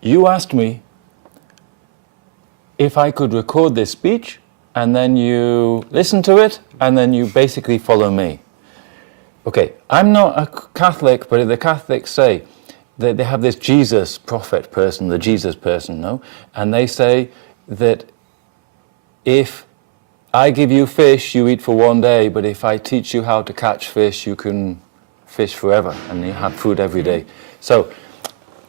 you asked me if I could record this speech, and then you listen to it, and then you basically follow me. Okay, I'm not a Catholic, but the Catholics say that they have this Jesus prophet person, the Jesus person, no? And they say that if I give you fish, you eat for one day, but if I teach you how to catch fish, you can fish forever, and you have food every day. So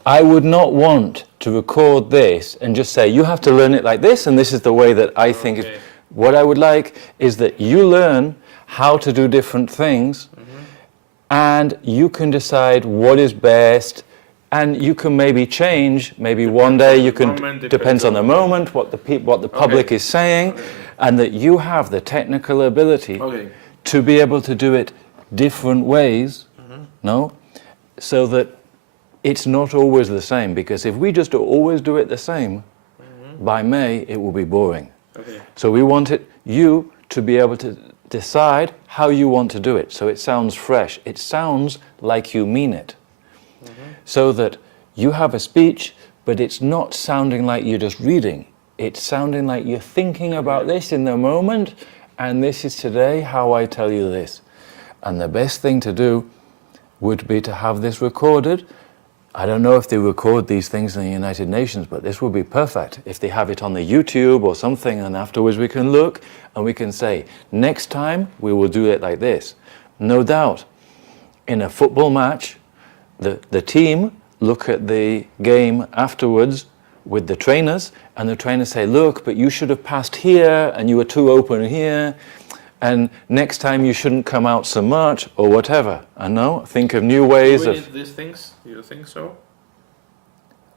I would not want to record this and just say, you have to learn it like this, and this is the way that I think it. What I would like is that you learn how to do different things, and you can decide what is best, and you can maybe change. Maybe one day you can, depends on the moment, what the public is saying, and that you have the technical ability to be able to do it different ways, no? So that it's not always the same, because if we just always do it the same, by May it will be boring. So we want you to be able to decide how you want to do it, so it sounds fresh, it sounds like you mean it, so that you have a speech, but it's not sounding like you're just reading, it's sounding like you're thinking about this in the moment, and this is today how I tell you this. And the best thing to do would be to have this recorded. I don't know if they record these things in the United Nations, but this would be perfect if they have it on the YouTube or something, and afterwards we can look and we can say, next time we will do it like this. No doubt, in a football match, the team look at the game afterwards with the trainers, and the trainers say, look, but you should have passed here, and you were too open here, and next time you shouldn't come out so much, or whatever. I know, think of new ways of... Do we need these things? You think so?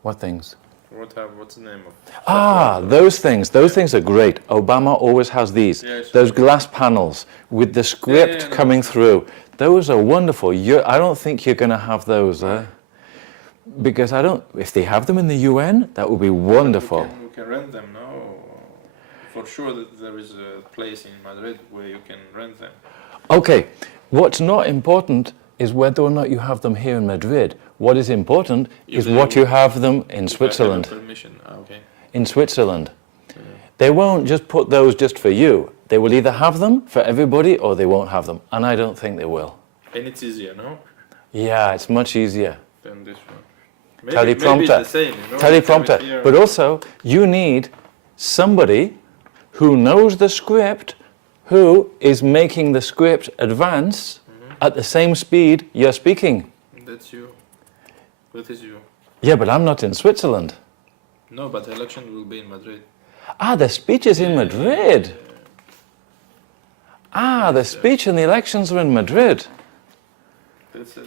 What things? What's the name of? Those things are great. Obama always has these. Those glass panels with the script coming through. Those are wonderful. I don't think you're going to have those, because if they have them in the UN, that would be wonderful. We can rent them, no? For sure that there is a place in Madrid where you can rent them. Okay, what's not important is whether or not you have them here in Madrid. What is important is what you have them in Switzerland. In Switzerland. They won't just put those just for you. They will either have them for everybody or they won't have them. And I don't think they will. And it's easier, no? Yeah, it's much easier. Than this one. Teleprompter. Maybe it's the same, you know? Teleprompter. But also, you need somebody who knows the script, who is making the script advance at the same speed you're speaking. That's you. That is you. Yeah, but I'm not in Switzerland. No, but the election will be in Madrid. The speech is in Madrid. The speech and the elections are in Madrid. That's an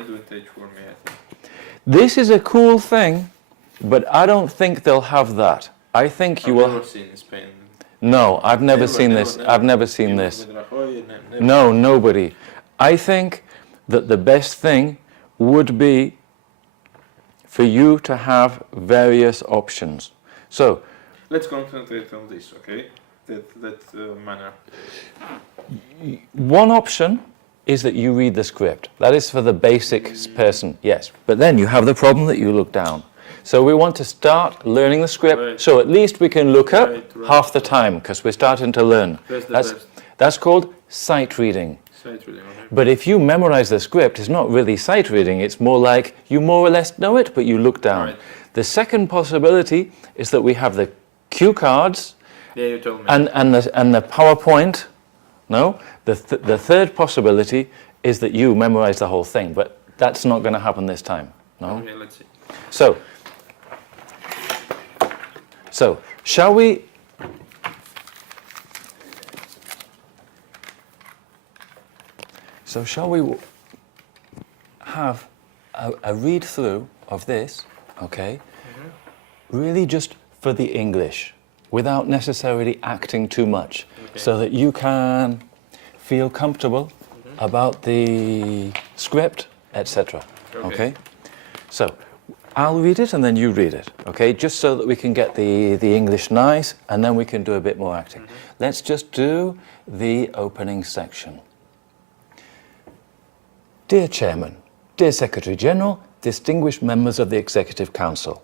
advantage for me, I think. This is a cool thing, but I don't think they'll have that. I think you will... I've never seen in Spain. No, I've never seen this. I've never seen this. No, nobody. I think that the best thing would be for you to have various options. So, let's concentrate on this, okay? That manner. One option is that you read the script. That is for the basic person, yes. But then you have the problem that you look down. So we want to start learning the script, so at least we can look up half the time, because we're starting to learn. That's called sight reading. But if you memorize the script, it's not really sight reading, it's more like you more or less know it, but you look down. The second possibility is that we have the cue cards and the PowerPoint. No? The third possibility is that you memorize the whole thing, but that's not going to happen this time. No? Okay, let's see. So, shall we... So shall we have a read-through of this, okay? Really just for the English, without necessarily acting too much, so that you can feel comfortable about the script, etc. Okay? So, I'll read it and then you read it, okay? Just so that we can get the English nice, and then we can do a bit more acting. Let's just do the opening section. Dear Chairman, dear Secretary General, distinguished members of the Executive Council,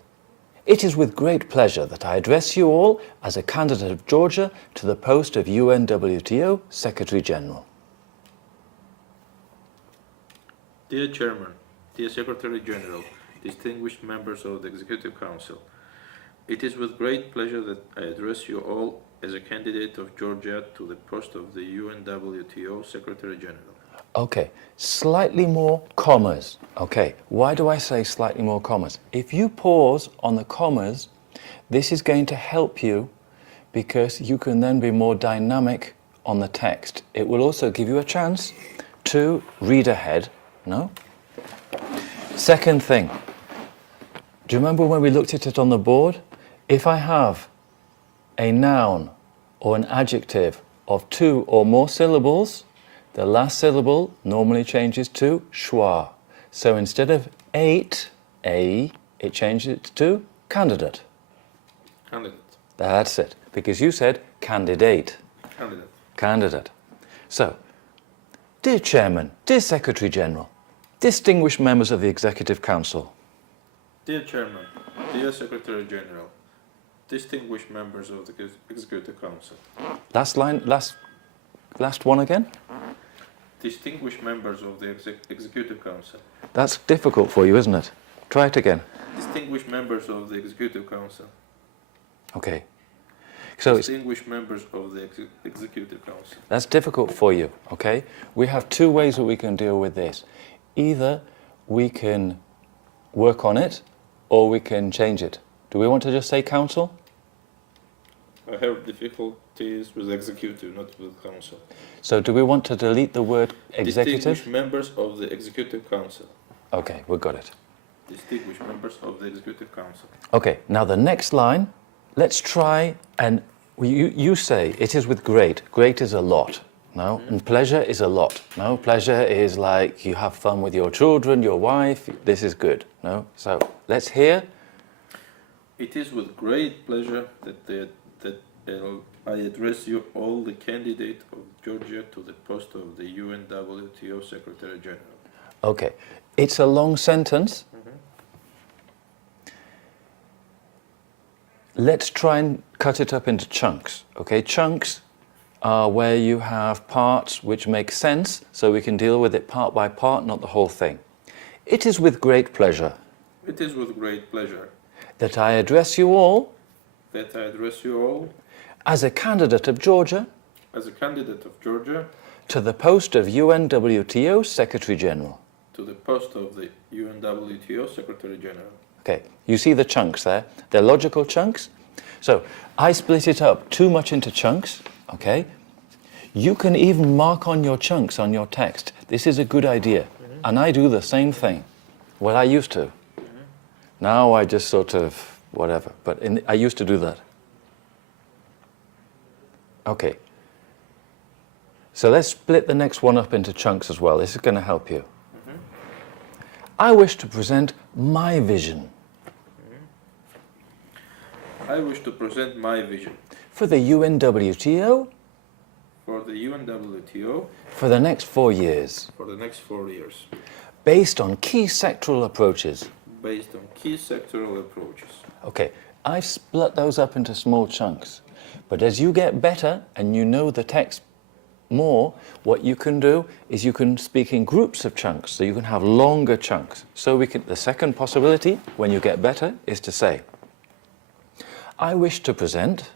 It is with great pleasure that I address you all as a candidate of Georgia to the post of UNWTO Secretary General. Dear Chairman, dear Secretary General, distinguished members of the Executive Council, it is with great pleasure that I address you all as a candidate of Georgia to the post of the UNWTO Secretary General. Okay, slightly more commas. Okay, why do I say slightly more commas? If you pause on the commas, this is going to help you because you can then be more dynamic on the text. It will also give you a chance to read ahead. No? Second thing, do you remember when we looked at it on the board? If I have a noun or an adjective of 2 or more syllables, the last syllable normally changes to schwa. So instead of it changes it to candidate. Candidate. That's it, because you said candidate. Candidate. Candidate. So, dear Chairman, dear Secretary General, distinguished members of the Executive Council. Dear Chairman, dear Secretary General, distinguished members of the Executive Council. Last line, last one again? Distinguished members of the Executive Council. That's difficult for you, isn't it? Try it again. Distinguished members of the Executive Council. Okay. So it's, Distinguished members of the Executive Council. that's difficult for you, okay? We have 2 ways that we can deal with this. Either we can work on it or we can change it. Do we want to just say council? I have difficulties with executive, not with council. So do we want to delete the word executive? Distinguished members of the Executive Council. Okay, we got it. Distinguished members of the Executive Council. Okay, now the next line, let's try and you say it is with great. Great is a lot, no? And pleasure is a lot, no? Pleasure is like you have fun with your children, your wife, this is good, no? So let's hear. It is with great pleasure that I address you all, the candidate of Georgia to the post of the UNWTO Secretary General. Okay, it's a long sentence. Let's try and cut it up into chunks, okay? Chunks are where you have parts which make sense, so we can deal with it part by part, not the whole thing. It is with great pleasure It is with great pleasure that I address you all that I address you all as a candidate of Georgia as a candidate of Georgia to the post of UNWTO Secretary General. to the post of the UNWTO Secretary General. Okay, you see the chunks there? They're logical chunks. So I split it up too much into chunks, okay? You can even mark on your chunks on your text. This is a good idea. And I do the same thing. Well, I used to. Now I just sort of, whatever. But I used to do that. Okay. So let's split the next one up into chunks as well. This is going to help you. I wish to present my vision I wish to present my vision for the UNWTO for the UNWTO for the next 4 years, for the next 4 years, based on key sectoral approaches. based on key sectoral approaches. Okay, I've split those up into small chunks. But as you get better and you know the text more, what you can do is you can speak in groups of chunks, so you can have longer chunks. So the second possibility, when you get better, is to say, I wish to present.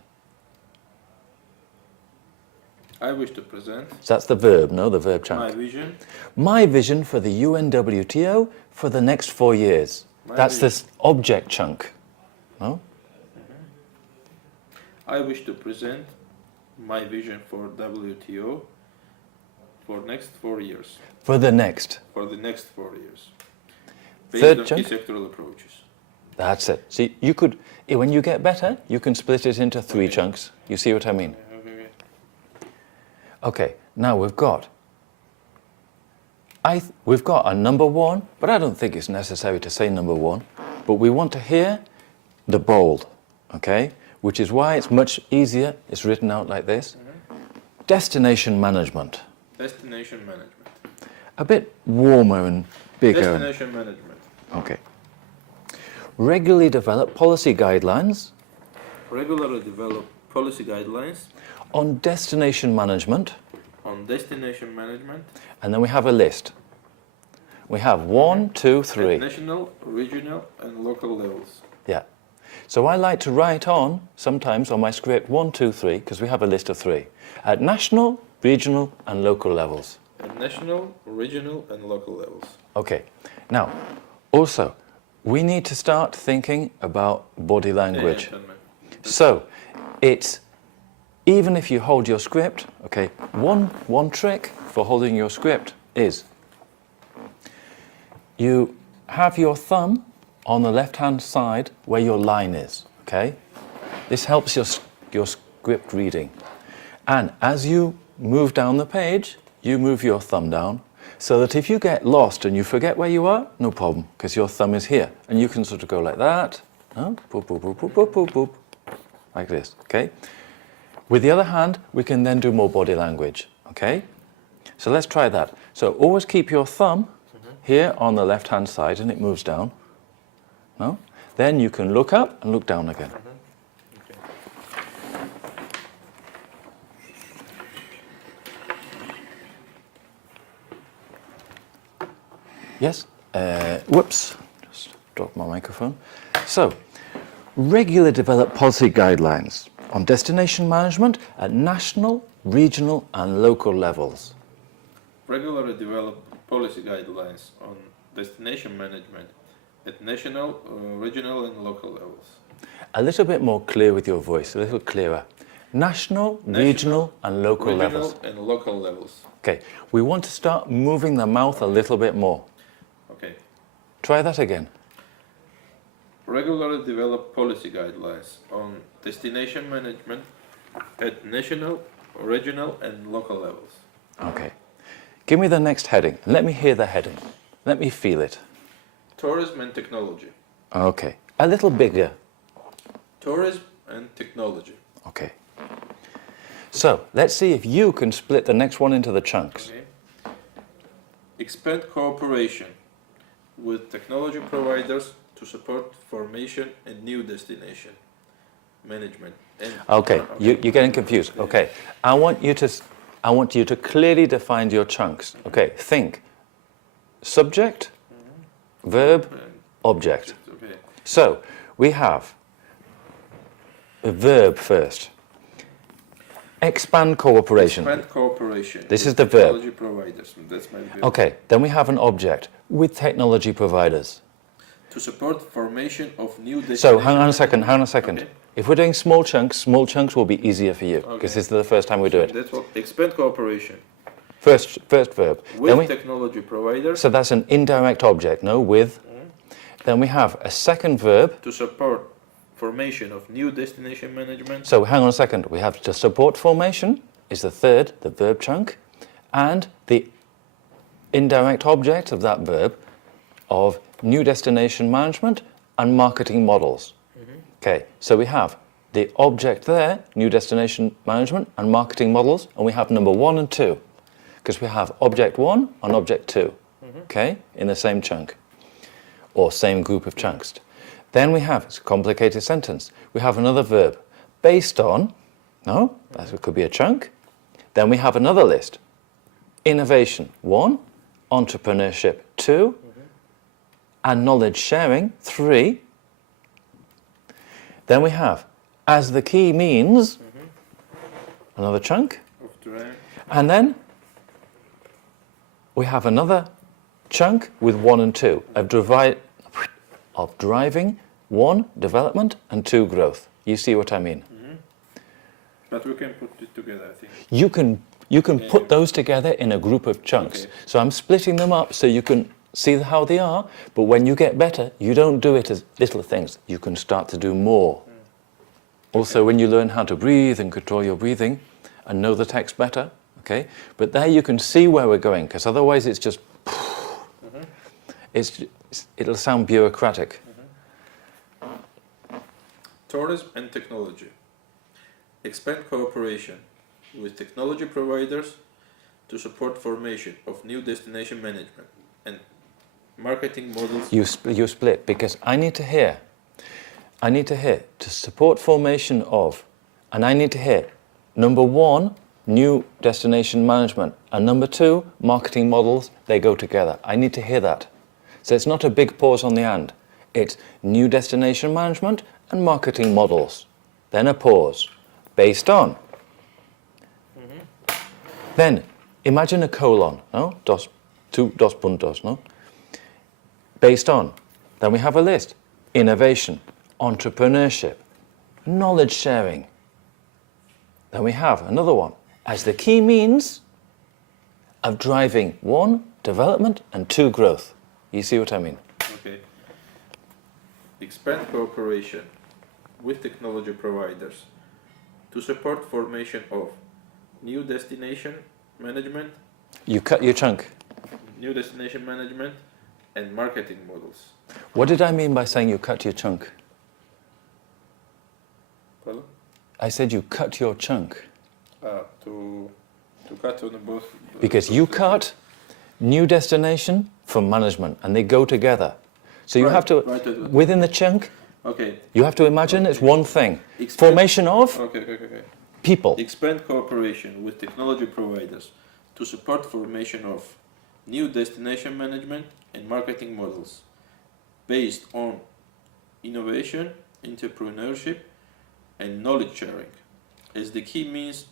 I wish to present So that's the verb, no? The verb chunk. my vision. My vision for the UNWTO for the next 4 years. That's vision. this object chunk, no? I wish to present my vision for WTO for next 4 years. For the next. For the next 4 years. Third Based on chunk? key sectoral approaches. That's it. See, you could, when you get better, you can split it into 3 Okay. chunks. You see what I mean? Okay. Okay, now we've got a number 1, but I don't think it's necessary to say number 1. But we want to hear the bold, okay? Which is why it's much easier. It's written out like this. Destination management. Destination management. A bit warmer and bigger. Destination management. Okay. Regularly develop policy guidelines Regularly develop policy guidelines on destination management, on destination management and then we have a list. We have 1, 2, 3. at national, regional, and local levels. Yeah. So I like to write on, sometimes on my script, 1, 2, 3, because we have a list of 3. At national, regional, and local levels. At national, regional, and local levels. Okay. Now, also, we need to start thinking about body language. So, it's, even if you hold your script, okay, one trick for holding your script is you have your thumb on the left-hand side where your line is, okay? This helps your script reading. And as you move down the page, you move your thumb down so that if you get lost and you forget where you are, no problem, because your thumb is here. And you can sort of go like that, boop, boop, boop, boop, boop, boop, boop, like this, okay? With the other hand, we can then do more body language, okay? So let's try that. So always keep your thumb here on the left-hand side and it moves down. No? Then you can look up and look down again. Okay. Yes? Whoops, just dropped my microphone. So, regularly develop policy guidelines on destination management at national, regional and local levels. Regularly develop policy guidelines on destination management at national, regional and local levels. A little bit more clear with your voice, a little clearer. National, regional and local levels. And local levels. Okay, we want to start moving the mouth a little bit more. Okay. Try that again. Regularly develop policy guidelines on destination management at national, regional and local levels. Okay. Give me the next heading. Let me hear the heading. Let me feel it. Tourism and technology. Okay. A little bigger. Tourism and technology. Okay. So, let's see if you can split the next one into the chunks. Okay. Expand cooperation with technology providers to support formation and new destination management. And Okay, you're getting confused. Okay, I want you to clearly define your chunks. Okay, think subject, verb, object. Okay. So we have a verb first. Expand cooperation. Expand cooperation. This with is the verb. Technology providers. That's my verb. Okay, then we have an object with technology providers. To support formation of new destination. So hang on a second. Okay. If we're doing small chunks will be easier for you because this is the first time we do it. That's what expand cooperation First verb. with technology providers. So that's an indirect object, no? With. Then we have a second verb. To support formation of new destination management. So hang on a second. We have to support formation is the third, the verb chunk, and the indirect object of that verb of new destination management and marketing models. Okay, so we have the object there, new destination management and marketing models, and we have number 1 and 2, because we have object 1 and object 2, okay, in the same chunk, or same group of chunks. Then we have, it's a complicated sentence, we have another verb, based on, no, that could be a chunk. Then we have another list, innovation 1, entrepreneurship 2, and knowledge sharing 3. Then we have, as the key means, another chunk. And then we have another chunk with 1 and 2 of driving, 1 development and 2 growth. You see what I mean? But we can put it together, I think. You can put those together in a group of chunks. Okay. So I'm splitting them up so you can see how they are, but when you get better, you don't do it as little things. You can start to do more. Also, when you learn how to breathe and control your breathing and know the text better, okay? But there you can see where we're going, because otherwise it's just, it'll sound bureaucratic. Tourism and technology. Expand cooperation with technology providers to support formation of new destination management and marketing models. You split, because I need to hear to support formation of, and I need to hear number 1, new destination management, and number 2, marketing models. They go together. I need to hear that. So it's not a big pause on the and. It's new destination management and marketing models. Then a pause, based on. Then imagine a colon, no? Dos puntos, no? Based on. Then we have a list. Innovation, entrepreneurship, knowledge sharing. Then we have another one. As the key means of driving 1, development, and 2, growth. You see what I mean? Okay. Expand cooperation with technology providers to support formation of new destination management. You cut your chunk. New destination management and marketing models. What did I mean by saying you cut your chunk? Pardon? I said you cut your chunk. To cut on both. Because you cut new destination from management, and they go together. So you have to, within the chunk, okay. you have to imagine it's one thing. Formation of people. Expand cooperation with technology providers to support formation of new destination management and marketing models based on innovation, entrepreneurship, and knowledge sharing as the key means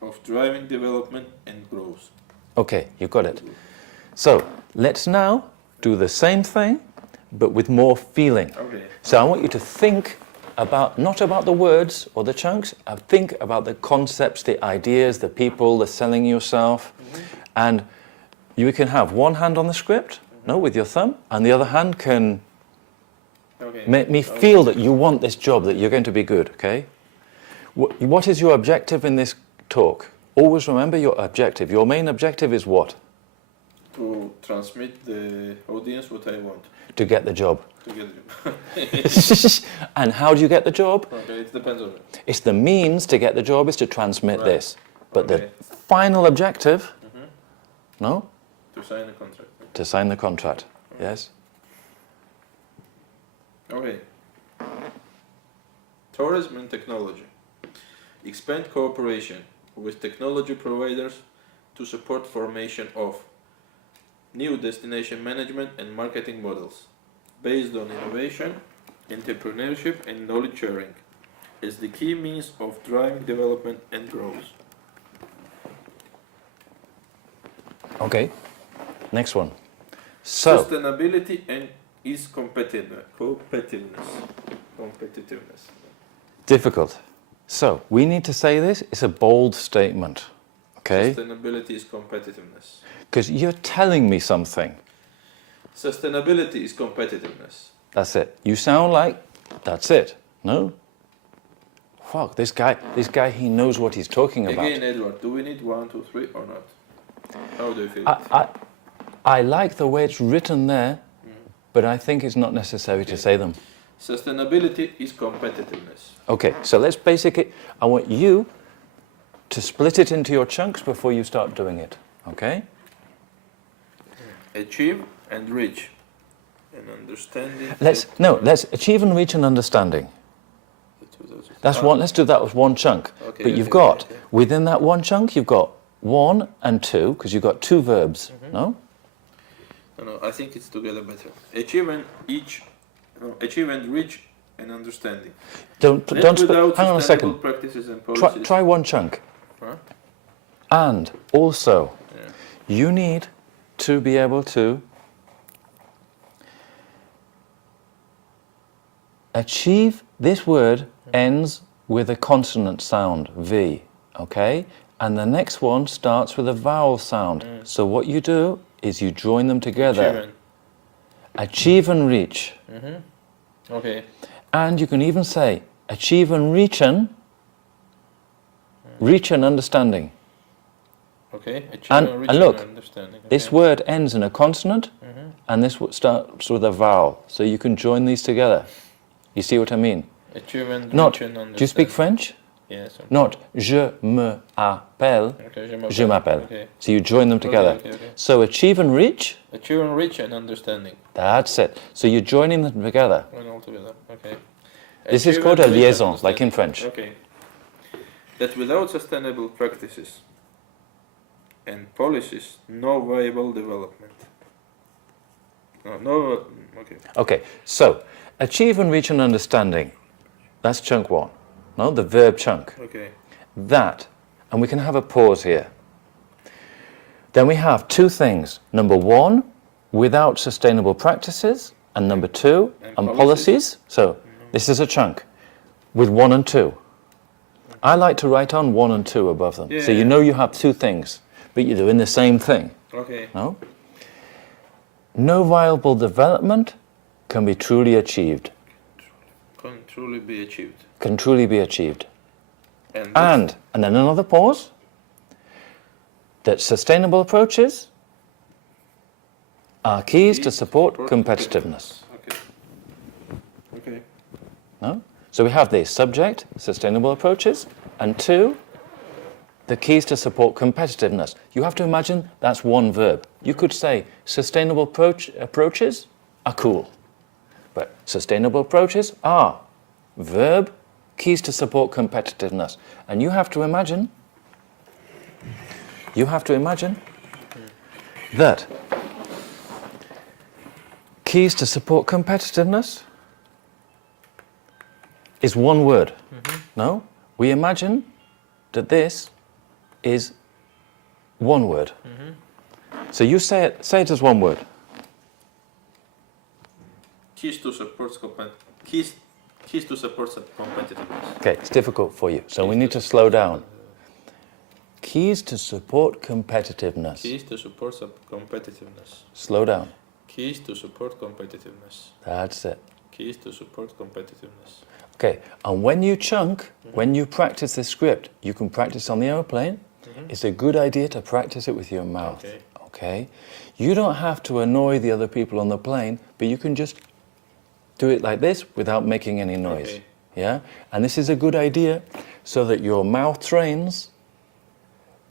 of driving development and growth. Okay, you got it. So let's now do the same thing, but with more feeling. Okay. So I want you to think about, not about the words or the chunks, think about the concepts, the ideas, the people, the selling yourself. And you can have one hand on the script, no, with your thumb, and the other hand can make me feel that you want this job, that you're going to be good, okay? What is your objective in this talk? Always remember your objective. Your main objective is what? To transmit the audience what I want. To get the job. To get the job. And how do you get the job? Okay, it depends on it. It's the means to get the job is to transmit this. But the final objective, no? To sign a contract. To sign the contract, yes? Okay. Tourism and technology. Expand cooperation with technology providers to support formation of new destination management and marketing models based on innovation, entrepreneurship, and knowledge sharing as the key means of driving development and growth. Okay, next one. So, Sustainability and is competitiveness. difficult. So, we need to say this. It's a bold statement, okay? Sustainability is competitiveness. Because you're telling me something. Sustainability is competitiveness. That's it. You sound like that's it. No? Fuck, this guy, he knows what he's talking about. Again, Edward, do we need 1, 2, 3 or not? How do you feel? I like the way it's written there, but I think it's not necessary to say them. Sustainability is competitiveness. Okay, so let's basically, I want you to split it into your chunks before you start doing it, okay? Achieve and reach an understanding. Let's achieve and reach an understanding. That's one, let's do that with one chunk. Okay, but you've got, within that one chunk, you've got 1 and 2, because you've got 2 verbs, no? No, I think it's together better. Achieve and reach an understanding. Don't without hang on a second. Practices and policies. Try one chunk. Huh? And also, you need to be able to achieve. This word ends with a consonant sound, V, okay? And the next one starts with a vowel sound. So what you do is you join them together. Achieve and reach. Okay. And you can even say, achieve and reach an understanding. Okay. Achieve And reach look, an understanding. Okay. this word ends in a consonant, and this starts with a vowel. So you can join these together. You see what I mean? Achieve and Not, reach an understanding. do you speak French? Yes. Okay. Not je m'appelle, Okay, je m'appelle. Okay. So you join them together. Okay, okay. So achieve and reach, Achieve and reach and understanding. that's it. So you're joining them together. And all together. Okay. This is Achieve called and a reach and liaison, like in understanding. French. Okay. That without sustainable practices and policies, no viable development. No. Okay. Okay, so achieve and reach an understanding. That's chunk one. No, the verb chunk. Okay. That, and we can have a pause here. Then we have two things. Number one, without sustainable practices, and number two, And policies. So this is a chunk with one and two. I like to write on one and two above them. So you know you have two things, but you're doing the same thing. Okay. No? No viable development can be truly achieved. Can truly be achieved. Can truly be achieved. And And then another pause. That sustainable approaches are keys to support competitiveness. Okay. Okay. No? So we have the subject, sustainable approaches, and two, the keys to support competitiveness. You have to imagine that's one verb. You could say sustainable approaches are cool, but sustainable approaches are verb, keys to support competitiveness. And you have to imagine that keys to support competitiveness is one word. No? We imagine that this is one word. So you say it as one word. keys to support competitiveness. Okay, it's difficult for you, so we need to slow down. Keys to support competitiveness. Keys to support competitiveness. Slow down. Keys to support competitiveness. That's it. Keys to support competitiveness. Okay, and when you chunk, when you practice this script, you can practice on the airplane. It's a good idea to practice it with your mouth. Okay. Okay? You don't have to annoy the other people on the plane, but you can just do it like this without making any noise. Okay. Yeah? And this is a good idea so that your mouth trains,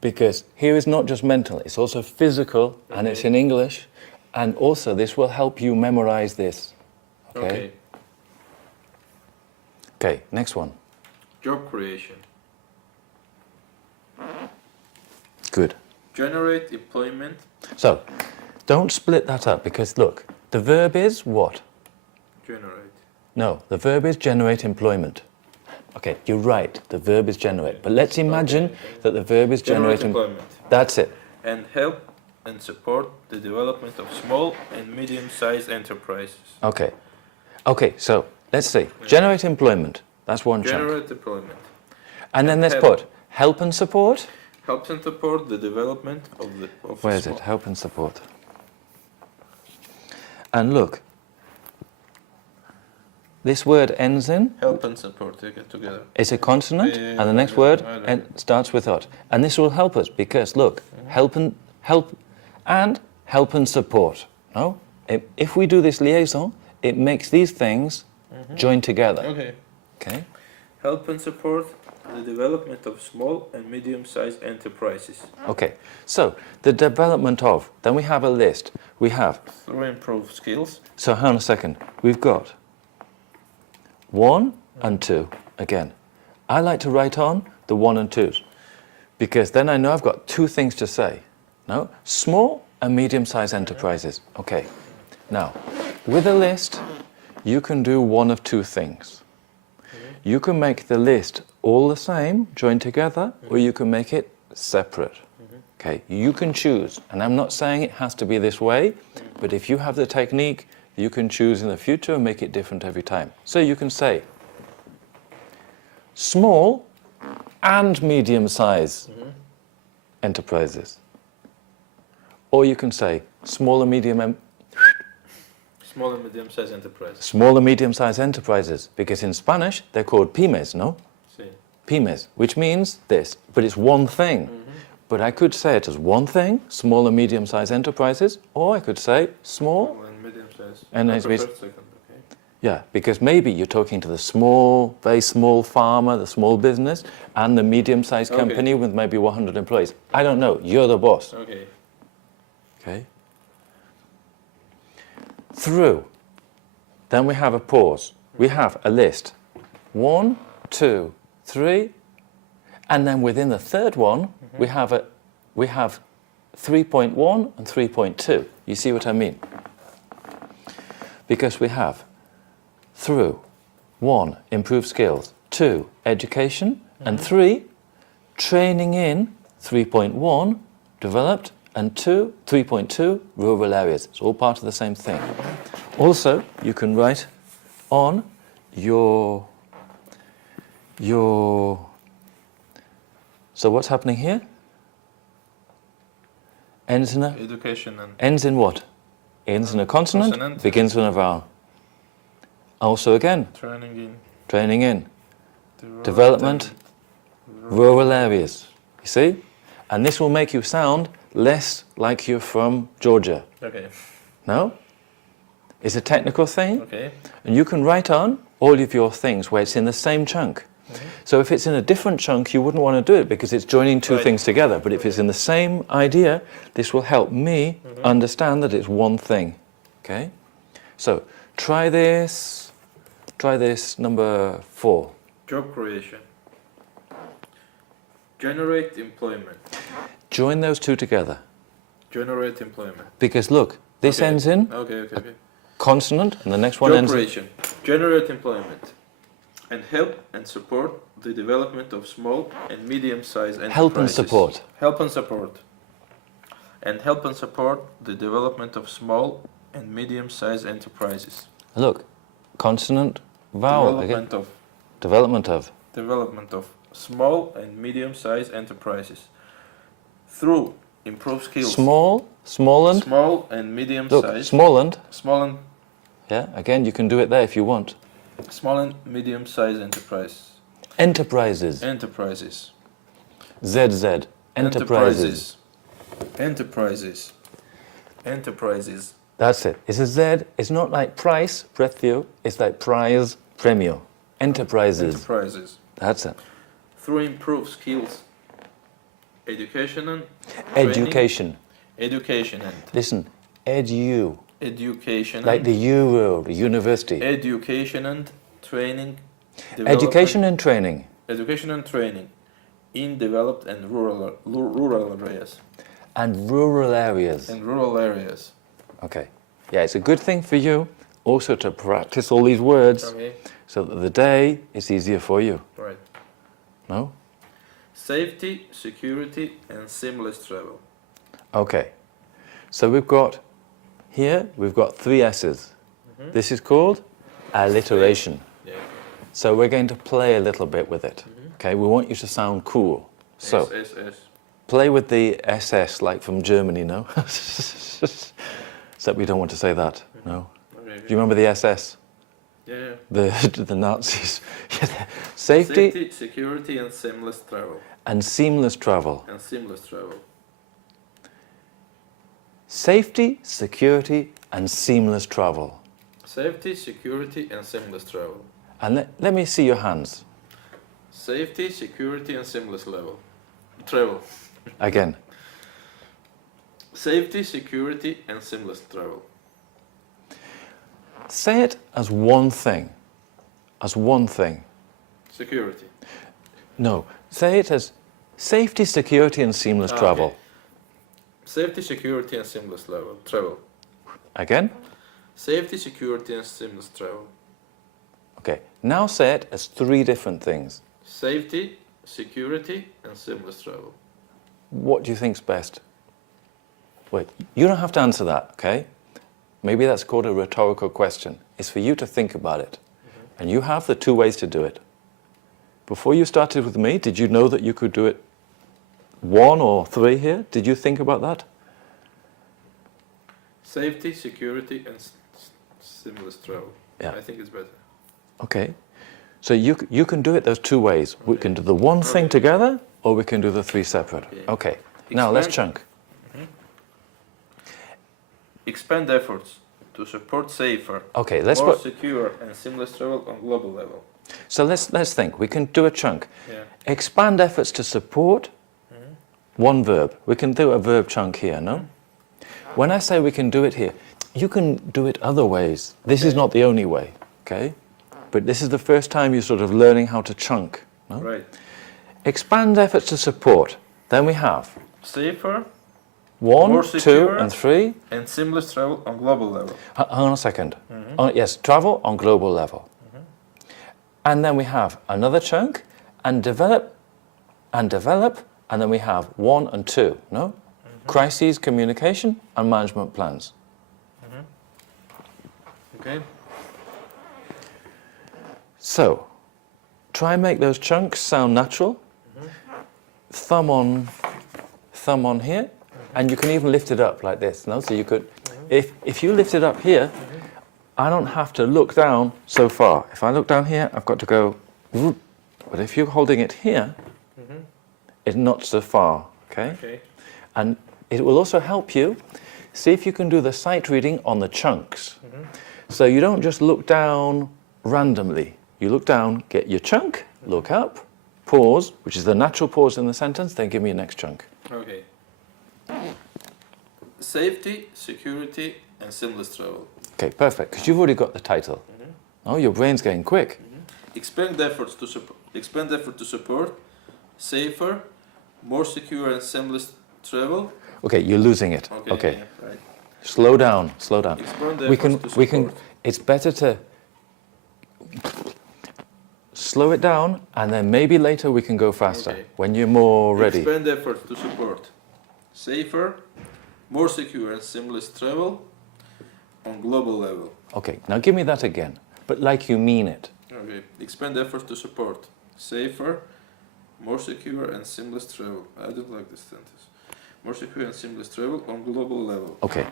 because here is not just mental, it's also physical, and it's in English, and also this will help you memorize this. Okay? Okay, next one. Job creation. Good. Generate employment. So, don't split that up, because look, the verb is what? Generate. No, the verb is generate employment. Okay, you're right, the verb is generate. But let's imagine that the verb is Generate generate employment. That's it. And help and support the development of small and medium-sized enterprises. Okay. Okay, so let's see. Generate employment. That's one chunk. Generate employment. And then let's help. put help and support. Helps and support the development of Where is small. it? Help and support. And look, this word ends in, Help and support, take it together. it's a consonant, Yeah, and the next I word know. starts with ot. And this will help us because look, help and support. No? If we do this liaison, it makes these things join together. Okay. Okay? Help and support the development of small and medium-sized enterprises. Okay. So the development of, then we have a list. We have, Through improved skills. so hang on a second. We've got 1 and 2 again. I like to write on the 1 and 2s because then I know I've got two things to say. No? Small and medium-sized enterprises. Okay. Now, with a list, you can do one of two things. You can make the list all the same, joined together, or you can make it separate. Okay, you can choose, and I'm not saying it has to be this way, but if you have the technique, you can choose in the future and make it different every time. So you can say small and medium-sized enterprises, or you can say small and Small and medium-sized enterprises. small and medium-sized enterprises, because in Spanish they're called pymes, no? Sí. Pymes, which means this, but it's one thing. But I could say it as one thing, small and medium-sized enterprises, or I could say small, Small and medium-sized. And I it's prefer bas- second, okay. Yeah, because maybe you're talking to the small, very small farmer, the small business, and the medium-sized Okay. company with maybe 100 employees. I don't know. You're the boss. Okay. Okay. Through. Then we have a pause. We have a list. 1, 2, 3, and then within the third one, we have 3.1 and 3.2. You see what I mean? Because we have through, 1, improve skills, 2, education, and 3, training in, 3.1, developed, and 3.2, rural areas. It's all part of the same thing. Also, you can write on your so what's happening here? Ends in a Education and ends in what? Ends in a consonant, Consonant. begins with a vowel. Also again, training in, development, rural areas. You see? And this will make you sound less like you're from Georgia. Okay. No? It's a technical thing. Okay. And you can write on all of your things where it's in the same chunk. So if it's in a different chunk, you wouldn't want to do it because it's joining two things together. But if it's in the same idea, this will help me understand that it's one thing. Okay? So try this. Try this, number 4. Job creation. Generate employment. Join those two together. Generate employment. Because look, this Okay. ends in Okay. consonant, and the next one Job ends in... creation. Generate employment. And help and support the development of small and medium-sized enterprises. Help and support. Help and support. And help and support the development of small and medium-sized enterprises. Look, consonant, vowel again. Development of Development of. small and medium-sized enterprises. Through improved skills. Small and... Small and Look, medium-sized. small and... Small and Yeah, again, you can do it there if you want. small and medium-sized enterprises. Enterprises. Enterprises. ZZ. Enterprises. Enterprises. Enterprises. That's it. It's a Z. It's not like price, prezio. It's like prize, premio. Enterprises. Enterprises. That's it. Through improved skills. Education and training. Education. Education and Listen, edu. education. Like and the euro, the university. education and training. Education and training. Education and training in developed and rural areas. And rural areas. In rural areas. Okay. Yeah, it's a good thing for you also to practice all these words Okay. so that the day is easier for you. Right. No? Safety, security, and seamless travel. Okay. So we've got here, we've got 3 S's. This is called alliteration. Yeah. So we're going to play a little bit with it. Okay, we want you to sound cool. So S. play with the SS like from Germany, no? Except we don't want to say that, no? Okay. Do you remember the SS? Yeah. The Nazis. Safety Safety, security, and seamless travel. and seamless travel. And seamless travel. Safety, security and seamless travel. Safety, security, and seamless travel. And let me see your hands. Safety, security, and seamless travel. Again. Safety, security, and seamless travel. Say it as one thing. As one thing. Security. No, say it as safety, security and seamless travel. Okay. Safety, security, and seamless travel. Again? Safety, security, and seamless travel. Okay, now say it as 3 different things. Safety, security, and seamless travel. What do you think's best? Wait, you don't have to answer that, okay? Maybe that's called a rhetorical question. It's for you to think about it. And you have the 2 ways to do it. Before you started with me, did you know that you could do it 1 or 3 here? Did you think about that? Safety, security, and seamless travel. Yeah. I think it's better. Okay. So you can do it those 2 ways. We can do the one thing together, or we can do the 3 separate. Okay. Okay. Now let's chunk. Expand efforts to support safer, Okay, let's more put, secure and seamless travel on global level. so let's think. We can do a chunk. Yeah. Expand efforts to support one verb. We can do a verb chunk here, no? When I say we can do it here, you can do it other ways. This is not the only way, okay? But this is the first time you're sort of learning how to chunk, no? Right. Expand efforts to support. Then we have Safer 1, More 2, secure. and 3. and seamless travel on global level. Hang on a second. Yes, travel on global level. And then we have another chunk, and develop, and then we have 1 and 2, no? Crises, communication, and management plans. Okay. So, try and make those chunks sound natural. Thumb on here, and you can even lift it up like this, no? So you could, if you lift it up here, I don't have to look down so far. If I look down here, I've got to go, whoop. But if you're holding it here, it's not so far, okay? Okay. And it will also help you see if you can do the sight reading on the chunks. So you don't just look down randomly. You look down, get your chunk, look up, pause, which is the natural pause in the sentence, then give me your next chunk. Okay. Safety, security, and seamless travel. Okay, perfect, because you've already got the title. Oh, your brain's getting quick. Expand effort to support safer, more secure, and seamless travel. Okay, you're losing it. Okay, Yeah, right. slow down, slow down. Expand We can, efforts to we can. support. It's better to slow it down, and then maybe later we can go faster Okay. when you're more ready. Expand efforts to support safer, more secure, and seamless travel on global level. Okay, now give me that again, but like you mean it. Okay. Expand efforts to support safer, more secure, and seamless travel. I don't like this sentence. More secure and seamless travel on global level. Okay,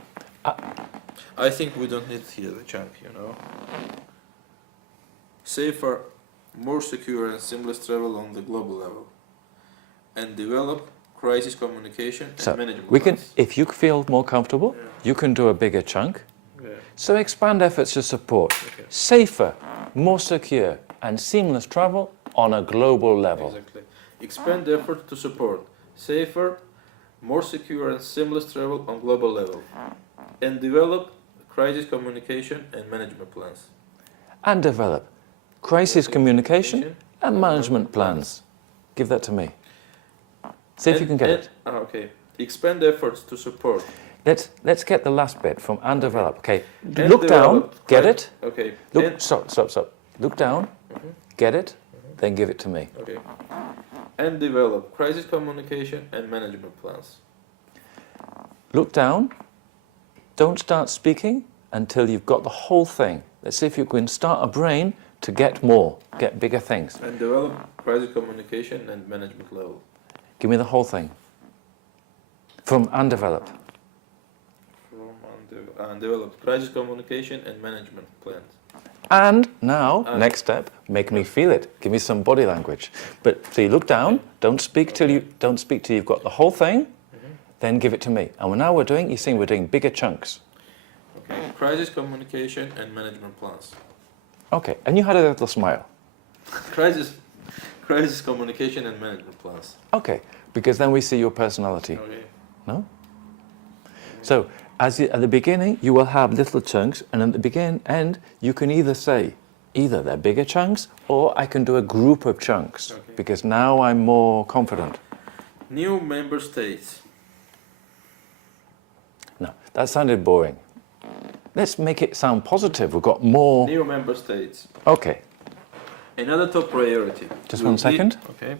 I think we don't need here the chunk, you know. Safer, more secure, and seamless travel on the global level. And develop crisis communication and so management we can, plans. if you feel more comfortable, you can do a bigger chunk. Yeah. So expand efforts to support Okay. safer, more secure, and seamless travel on a global level. Exactly. Expand effort to support safer, more secure, and seamless travel on global level. And develop crisis communication and management plans. And develop crisis communication and management plans. Give that to me. See if you can get it. Okay. Expand efforts to support. Let's get the last bit from and develop. Okay, And look down, develop get cri- it. Okay. Look, And- stop. Look down, get it, then give it to me. Okay. And develop crisis communication and management plans. Look down, don't start speaking until you've got the whole thing. Let's see if you can start a brain to get more, get bigger things. And develop crisis communication and management level. Give me the whole thing. From and develop. And develop crisis communication and management plans. And now, And- next step, make me feel it. Give me some body language. But so you look down, don't speak till you've got the whole thing, then give it to me. And now you're seeing bigger chunks. Okay. Crisis communication and management plans. Okay, and you had a little smile. Crisis communication and management plans. Okay, because then we see your personality. Okay. No? So, at the beginning, you will have little chunks, and at the end, you can either say, either they're bigger chunks, or I can do a group of chunks, Okay. because now I'm more confident. New member states. No, that sounded boring. Let's make it sound positive. We've got more. New member states. Okay, Another top priority. just will one be- second. Okay.